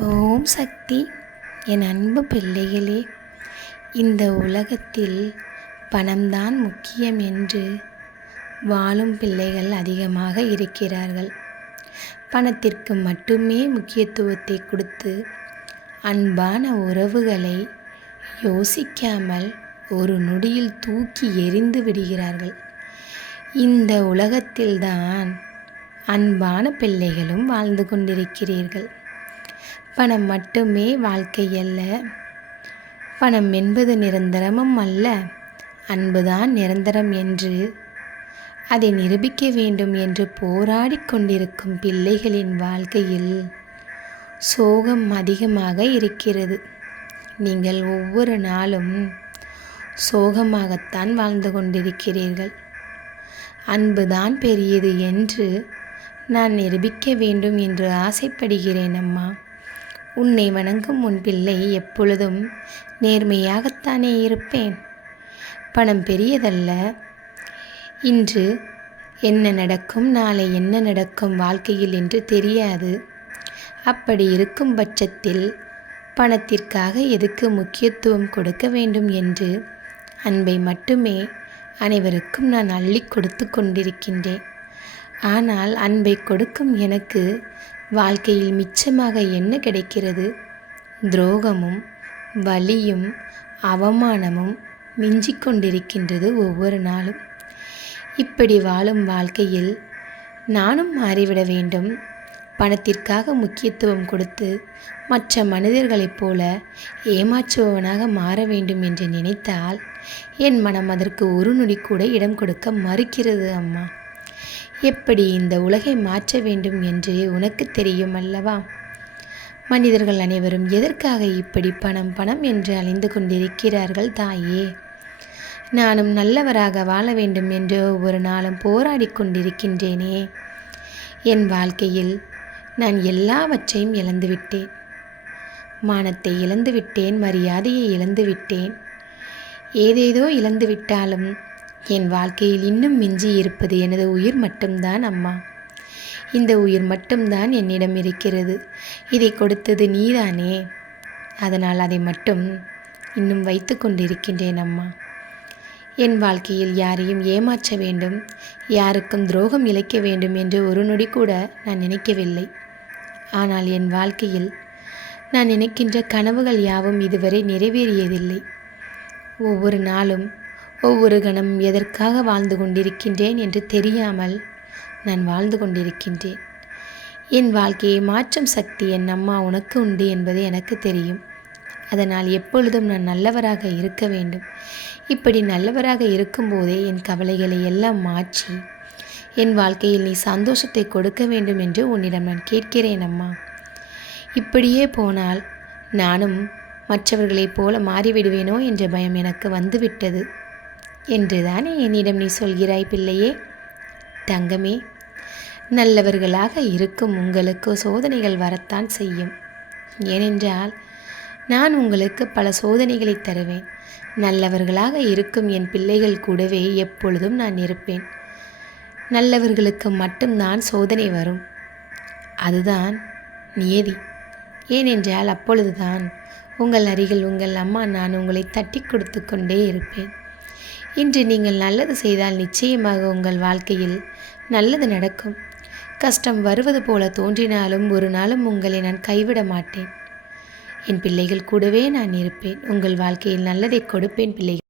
ஓம் சக்தி. என் அன்பு பிள்ளைகளே இந்த உலகத்தில் பணம்தான் முக்கியம் என்று வாழும் பிள்ளைகள் அதிகமாக இருக்கிறார்கள். பணத்திற்கு மட்டுமே முக்கியத்துவத்தை கொடுத்து அன்பான உறவுகளை யோசிக்காமல் ஒரு நொடியில் தூக்கி எறிந்து விடுகிறார்கள். இந்த உலகத்தில்தான் அன்பான பிள்ளைகளும் வாழ்ந்து கொண்டிருக்கிறீர்கள். பணம் மட்டுமே வாழ்க்கை அல்ல. பணம் என்பது நிரந்தரமும் அல்ல அன்புதான் நிரந்தரம் என்று. அதை நிரூபிக்க வேண்டும் என்று போராடி கொண்டிருக்கும் பிள்ளைகளின் வாழ்க்கையில் சோகம் அதிகமாக இருக்கிறது. நீங்கள் ஒவ்வொரு நாளும் சோகமாகத்தான் வாழ்ந்து கொண்டிருக்கிறீர்கள். அன்புதான் பெரியது என்று நான் நிரூபிக்க வேண்டும் என்று ஆசைப்படுகிறேன் அம்மா. உன்னை வணங்கும் உன் பிள்ளை எப்பொழுதும் நேர்மையாகத்தானே இருப்பேன். பணம் பெரியதல்ல. இன்று என்ன நடக்கும் நாளை என்ன நடக்கும் வாழ்க்கையில் என்று தெரியாது. அப்படி இருக்கும் பட்சத்தில் பணத்திற்காக எதுக்கு முக்கியத்துவம் கொடுக்க வேண்டும் என்று அன்பை மட்டுமே அனைவருக்கும் நான் அள்ளி கொடுத்து கொண்டிருக்கின்றேன். ஆனால் அன்பை கொடுக்கும் எனக்கு வாழ்க்கையில் மிச்சமாக என்ன கிடைக்கிறது? துரோகமும் வலியும் அவமானமும் மிஞ்சிக் கொண்டிருக்கின்றது ஒவ்வொரு நாளும். இப்படி வாழும் வாழ்க்கையில் நானும் மாறிவிட வேண்டும். பணத்திற்காக முக்கியத்துவம் கொடுத்து மற்ற மனிதர்களைப் போல ஏமாற்றுபவனாக மாற வேண்டும் என்று நினைத்தால் என் மனம் அதற்கு ஒரு நொடி கூட இடம் கொடுக்க மறுக்கிறது அம்மா. எப்படி இந்த உலகை மாற்ற வேண்டும் என்று உனக்கு தெரியும் அல்லவா? மனிதர்கள் அனைவரும் எதற்காக இப்படி பணம் பணம் என்று அலைந்து கொண்டிருக்கிறார்கள் தாயே? நானும் நல்லவராக வாழ வேண்டும் என்று ஒவ்வொரு நாளும் போராடி கொண்டிருக்கின்றேனே. என் வாழ்க்கையில் நான் எல்லாவற்றையும் இழந்துவிட்டேன். மானத்தை இழந்துவிட்டேன் மரியாதையை இழந்துவிட்டேன். ஏதேதோ இழந்துவிட்டாலும் என் வாழ்க்கையில் இன்னும் மிஞ்சி இருப்பது எனது உயிர் மட்டும்தான் அம்மா. இந்த உயிர் மட்டும்தான் என்னிடம் இருக்கிறது. இதை கொடுத்தது நீதானே. அதனால் அதை மட்டும் இன்னும் வைத்து கொண்டிருக்கின்றேன் அம்மா. என் வாழ்க்கையில் யாரையும் ஏமாற்ற வேண்டும் யாருக்கும் துரோகம் இழைக்க வேண்டும் என்று ஒரு நொடி கூட நான் நினைக்கவில்லை. ஆனால் என் வாழ்க்கையில் நான் நினைக்கின்ற கனவுகள் யாவும் இதுவரை நிறைவேறியதில்லை. ஒவ்வொரு நாளும் ஒவ்வொரு கணம் எதற்காக வாழ்ந்து கொண்டிருக்கின்றேன் என்று தெரியாமல் நான் வாழ்ந்து கொண்டிருக்கின்றேன். என் வாழ்க்கையை மாற்றும் சக்தி என் அம்மா உனக்கு உண்டு என்பது எனக்கு தெரியும். அதனால் எப்பொழுதும் நான் நல்லவராக இருக்க வேண்டும். இப்படி நல்லவராக இருக்கும்போதே என் கவலைகளை எல்லாம் மாற்றி என் வாழ்க்கையில் நீ சந்தோஷத்தை கொடுக்க வேண்டும் என்று உன்னிடம் நான் கேட்கிறேன் அம்மா. இப்படியே போனால் நானும் மற்றவர்களைப் போல மாறிவிடுவேனோ என்ற பயம் எனக்கு வந்துவிட்டது. என்றுதானே என்னிடம் நீ சொல்கிறாய் பிள்ளையே? தங்கமே நல்லவர்களாக இருக்கும் உங்களுக்கு சோதனைகள் வரத்தான் செய்யும். ஏனென்றால் நான் உங்களுக்கு பல சோதனைகளை தருவேன். நல்லவர்களாக இருக்கும் என் பிள்ளைகள் கூடவே எப்பொழுதும் நான் இருப்பேன். நல்லவர்களுக்கு மட்டும்தான் சோதனை வரும். அதுதான் நியதி. ஏனென்றால் அப்பொழுதுதான் உங்கள் அருகில் உங்கள் அம்மா நான் உங்களை தட்டி கொடுத்து கொண்டே இருப்பேன். இன்று நீங்கள் நல்லது செய்தால் நிச்சயமாக உங்கள் வாழ்க்கையில் நல்லது நடக்கும். கஷ்டம் வருவது போல தோன்றினாலும் ஒரு நாளும் உங்களை நான் கைவிட மாட்டேன். என் பிள்ளைகள் கூடவே நான் இருப்பேன். உங்கள் வாழ்க்கையில் நல்லதை கொடுப்பேன் பிள்ளைகள்.